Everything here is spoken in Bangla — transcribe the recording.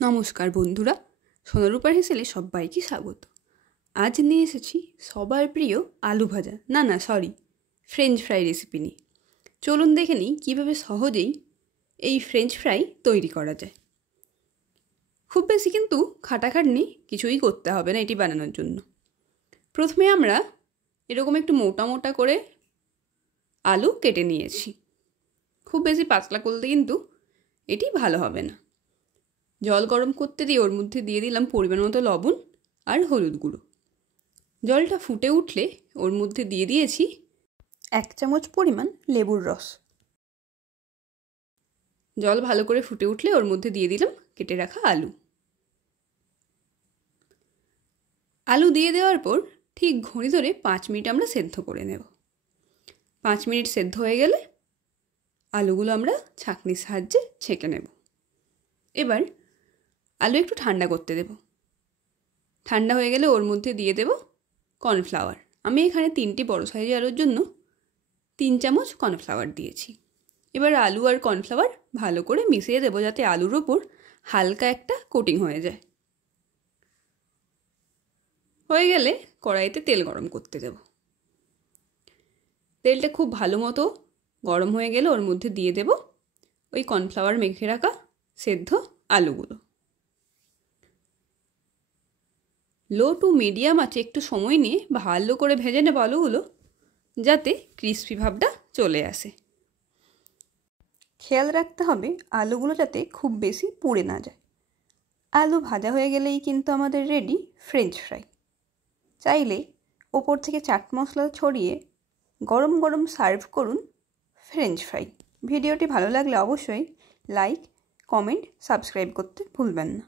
নমস্কার বন্ধুরা, সোনারূপার হেসেলে সবাইকে স্বাগত। আজ নিয়ে এসেছি সবার প্রিয় আলু ভাজা ফ্রেঞ্চ ফ্রাই রেসিপি নিয়ে। চলুন দেখে নিই কীভাবে সহজেই এই ফ্রেঞ্চ ফ্রাই তৈরি করা যায়। খুব বেশি কিন্তু খাটাখাটনি কিছুই করতে হবে না এটি বানানোর জন্য। প্রথমে আমরা এরকম একটু মোটা মোটা করে আলু কেটে নিয়েছি। খুব বেশি পাতলা করলে কিন্তু এটি ভালো হবে না। জল গরম করতে দিয়ে ওর মধ্যে দিয়ে দিলাম পরিমাণ মতো লবণ আর হলুদ গুঁড়ো। জলটা ফুটে উঠলে ওর মধ্যে দিয়ে দিয়েছি 1 চামচ পরিমাণ লেবুর রস। জল ভালো করে ফুটে উঠলে ওর মধ্যে দিয়ে দিলাম কেটে রাখা আলু। আলু দিয়ে দেওয়ার পর ঠিক ঘড়ি ধরে 5 মিনিট আমরা সেদ্ধ করে নেব। 5 মিনিট সেদ্ধ হয়ে গেলে আলুগুলো আমরা ছাঁকনির সাহায্যে ছেঁকে নেব। এবার আলু একটু ঠান্ডা করতে দেব। ঠান্ডা হয়ে গেলে ওর মধ্যে দিয়ে দেব কর্নফ্লাওয়ার। আমি এখানে 3টি বড় সাইজের আলুর জন্য 3 চামচ কর্নফ্লাওয়ার দিয়েছি। এবার আলু আর কর্নফ্লাওয়ার ভালো করে মিশিয়ে দেব যাতে আলুর ওপর হালকা একটা কোটিং হয়ে যায়। হয়ে গেলে কড়াইতে তেল গরম করতে দেব। তেলটা খুব ভালো মতো গরম হয়ে গেলে ওর মধ্যে দিয়ে দেব ওই কর্নফ্লাওয়ার মেখে রাখা সেদ্ধ আলুগুলো। লো টু মিডিয়াম আছে একটু সময় নিয়ে ভালো করে ভেজে নেব আলুগুলো, যাতে ক্রিস্পি ভাবটা চলে আসে। খেয়াল রাখতে হবে আলুগুলো যাতে খুব বেশি পুড়ে না যায়। আলু ভাজা হয়ে গেলেই কিন্তু আমাদের রেডি ফ্রেঞ্চ ফ্রাই। চাইলে ওপর থেকে চাট মশলা ছড়িয়ে গরম গরম সার্ভ করুন ফ্রেঞ্চ ফ্রাই। ভিডিওটি ভালো লাগলে অবশ্যই লাইক, কমেন্ট, সাবস্ক্রাইব করতে ভুলবেন না।